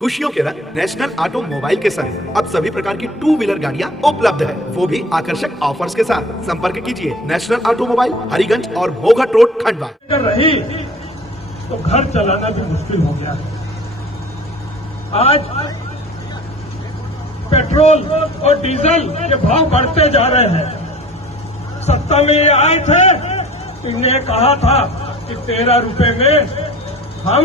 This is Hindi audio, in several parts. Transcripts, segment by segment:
खुशियों के रंग नेशनल ऑटोमोबाइल के संग अब सभी प्रकार की टू व्हीलर गाड़ियां उपलब्ध है, वो भी आकर्षक ऑफर्स के साथ। संपर्क कीजिए नेशनल ऑटोमोबाइल, हरिगंज और भोगट रोड, खंडवा। रही तो घर चलाना भी मुश्किल हो गया। आज पेट्रोल और डीजल के भाव बढ़ते जा रहे हैं। सत्ता में ये आए थे, इन्हें कहा था कि 13 रुपए में हम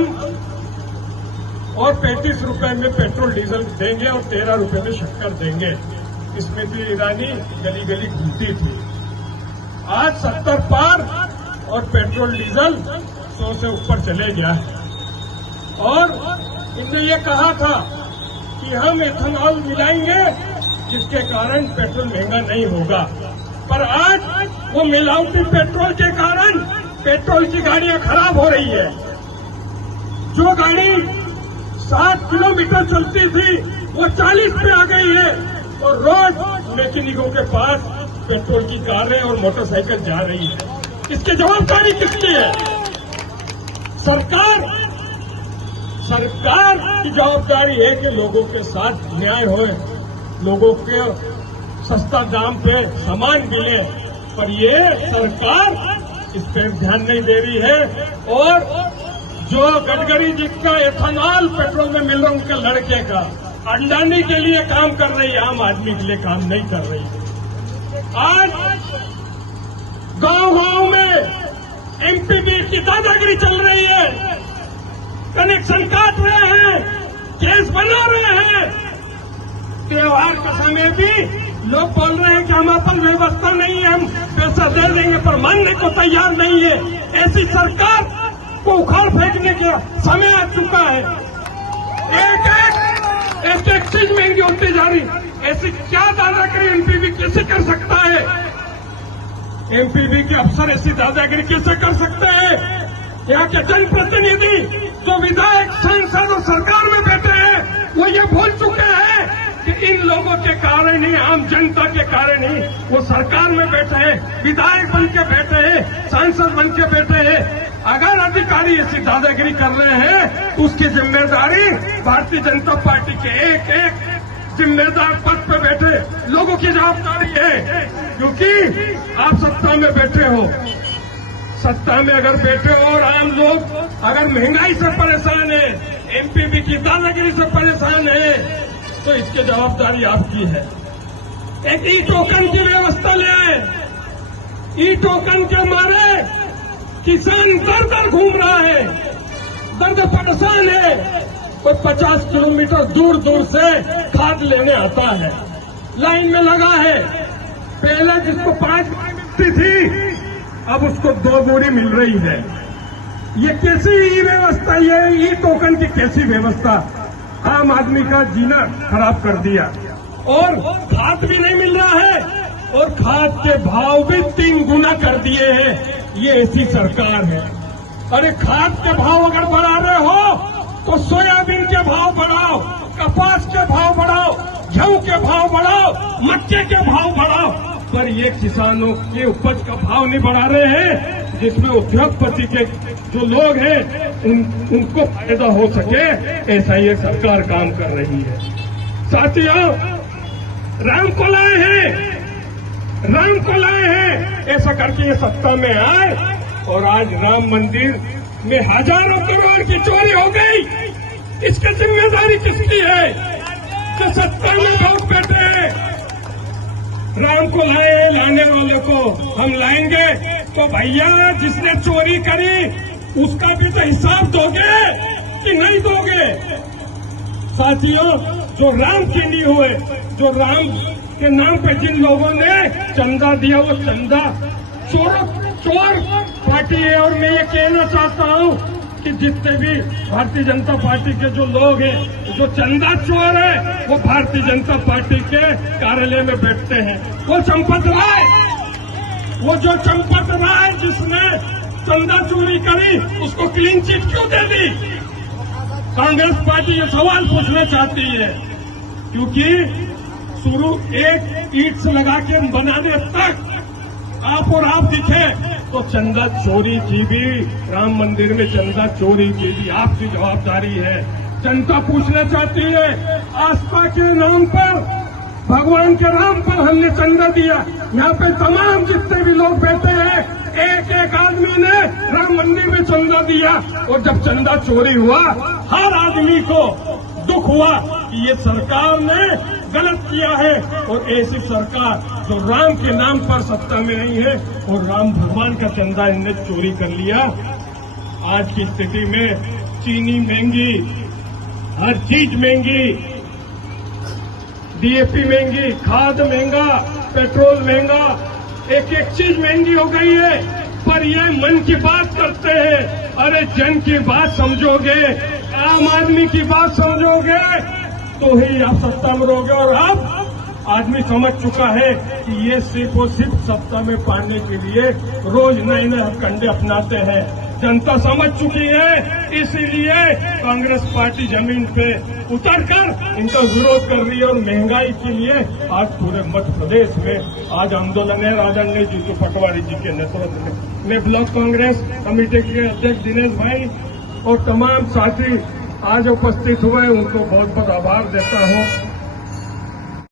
और 35 रुपए में पेट्रोल डीजल देंगे और 13 रुपए में शक्कर देंगे। स्मृति ईरानी गली गली घूमती थी। आज 70 पार और पेट्रोल डीजल 100 से ऊपर चले गया है। और इन्होंने ये कहा था कि हम एथेनॉल मिलाएंगे जिसके कारण पेट्रोल महंगा नहीं होगा, पर आज वो मिलावटी पेट्रोल के कारण पेट्रोल की गाड़ियां खराब हो रही है। जो गाड़ी 60 किलोमीटर चलती थी वो 40 पे आ गई है और रोज मैकेनिकों के पास पेट्रोल की कारें और मोटरसाइकिल जा रही है। इसकी जवाबदारी किसकी है? सरकार की जवाबदारी है कि लोगों के साथ न्याय होए, लोगों के सस्ता दाम पे सामान मिले, पर ये सरकार इस पर ध्यान नहीं दे रही है। और जो गडकरी जी का एथेनॉल पेट्रोल में मिल रहा है, उनके लड़के का अंडानी के लिए काम कर रही है, आम आदमी के लिए काम नहीं कर रही है। आज गांव-गांव में एमपीबी की दादागिरी चल रही है, कनेक्शन काट रहे हैं, केस बना रहे हैं। त्योहार के समय भी लोग बोल रहे हैं कि हमारे पास व्यवस्था नहीं है, हम पैसा दे देंगे, पर मानने को तैयार नहीं है। ऐसी सरकार को उखाड़ फेंकने का समय आ चुका है। एक चीज महंगी होती जा रही, ऐसी क्या दादागिरी एमपीबी कैसे कर सकता है? एमपीबी के अफसर ऐसी दादागिरी कैसे कर सकते हैं? यहाँ के जनप्रतिनिधि जो विधायक, सांसद और सरकार में बैठे हैं, वो ये भूल चुके हैं कि इन लोगों के कारण ही, आम जनता के कारण ही वो सरकार में बैठे हैं, विधायक बन के बैठे हैं, सांसद बन के बैठे हैं। अगर अधिकारी ऐसी दादागिरी कर रहे हैं तो उसकी जिम्मेदारी भारतीय जनता पार्टी के एक एक जिम्मेदार पद पर बैठे लोगों की जवाबदारी है, क्योंकि आप सत्ता में बैठे हो। सत्ता में अगर बैठे हो और आम लोग अगर महंगाई से परेशान है, एमपीबी की दादागिरी से परेशान है, तो इसकी जवाबदारी आपकी है। एक ई टोकन की व्यवस्था ले आए। ई टोकन के मारे किसान दर दर घूम रहा है, दर्द परेशान है। कोई 50 किलोमीटर दूर दूर से खाद लेने आता है, लाइन में लगा है। पहले जिसको 5 मिलती थी, अब उसको 2 बोरी मिल रही है। ये कैसी ई व्यवस्था, ये ई टोकन की कैसी व्यवस्था? आम आदमी का जीना खराब कर दिया। और खाद भी नहीं मिल रहा है और खाद के भाव भी 3 गुना कर दिए हैं। ये ऐसी सरकार है। अरे खाद के भाव अगर बढ़ा रहे हो तो सोयाबीन के भाव बढ़ाओ, कपास के भाव बढ़ाओ, गेहूं के भाव बढ़ाओ, मक्के के भाव बढ़ाओ, पर ये किसानों के उपज का भाव नहीं बढ़ा रहे हैं, जिसमें उद्योगपति के जो लोग हैं उनको फायदा हो सके। ऐसा ये सरकार काम कर रही है। साथियों, राम को लाए हैं, राम को लाए हैं, ऐसा करके ये सत्ता में आए और आज राम मंदिर में हजारों करोड़ की चोरी हो गई। इसकी जिम्मेदारी किसकी है? जो सत्ता में लोग बैठे हैं। राम को लाए, लाने वाले को हम लाएंगे, तो भैया जिसने चोरी करी उसका भी तो हिसाब दोगे कि नहीं दोगे? साथियों, जो राम की नहीं हुए, जो राम के नाम पे जिन लोगों ने चंदा दिया, वो चंदा चोर पार्टी है। और मैं ये कहना चाहता हूँ कि जितने भी भारतीय जनता पार्टी के जो लोग हैं, जो चंदा चोर है, वो भारतीय जनता पार्टी के कार्यालय में बैठते हैं। वो चंपत राय जिसने चंदा चोरी करी, उसको क्लीन चिट क्यों दे दी? कांग्रेस पार्टी ये सवाल पूछना चाहती है, क्योंकि शुरू एक ईंट से लगा के बनाने तक आप और आप दिखे तो चंदा चोरी की भी, राम मंदिर में चंदा चोरी की भी आपकी जवाबदारी है। जनता पूछना चाहती है, आस्था के नाम पर, भगवान के नाम पर हमने चंदा दिया। यहाँ पे तमाम जितने भी लोग बैठे हैं, एक एक आदमी ने राम मंदिर में चंदा दिया। और जब चंदा चोरी हुआ, हर आदमी को दुख हुआ कि ये सरकार ने गलत किया है। और ऐसी सरकार जो राम के नाम पर सत्ता में नहीं है और राम भगवान का चंदा इन्हें चोरी कर लिया। आज की स्थिति में चीनी महंगी, हर चीज महंगी, डीएपी महंगी, खाद महंगा, पेट्रोल महंगा, एक एक चीज महंगी हो गई है। पर ये मन की बात करते हैं। अरे जन की बात समझोगे, आम आदमी की बात समझोगे तो ही आप सत्ता में रहोगे। और अब आदमी समझ चुका है कि ये सिर्फ और सिर्फ सत्ता में पाने के लिए रोज नए नए हथकंडे अपनाते हैं। जनता समझ चुकी है, इसीलिए कांग्रेस पार्टी जमीन पे उतरकर इनका विरोध कर रही है। और महंगाई के लिए आज पूरे मध्य प्रदेश में आज आंदोलन है। आदरणीय जीतू पटवारी जी के नेतृत्व में मैं ब्लॉक कांग्रेस कमेटी के अध्यक्ष दिनेश भाई और तमाम साथी आज उपस्थित हुए, उनको बहुत बहुत आभार देता हूं।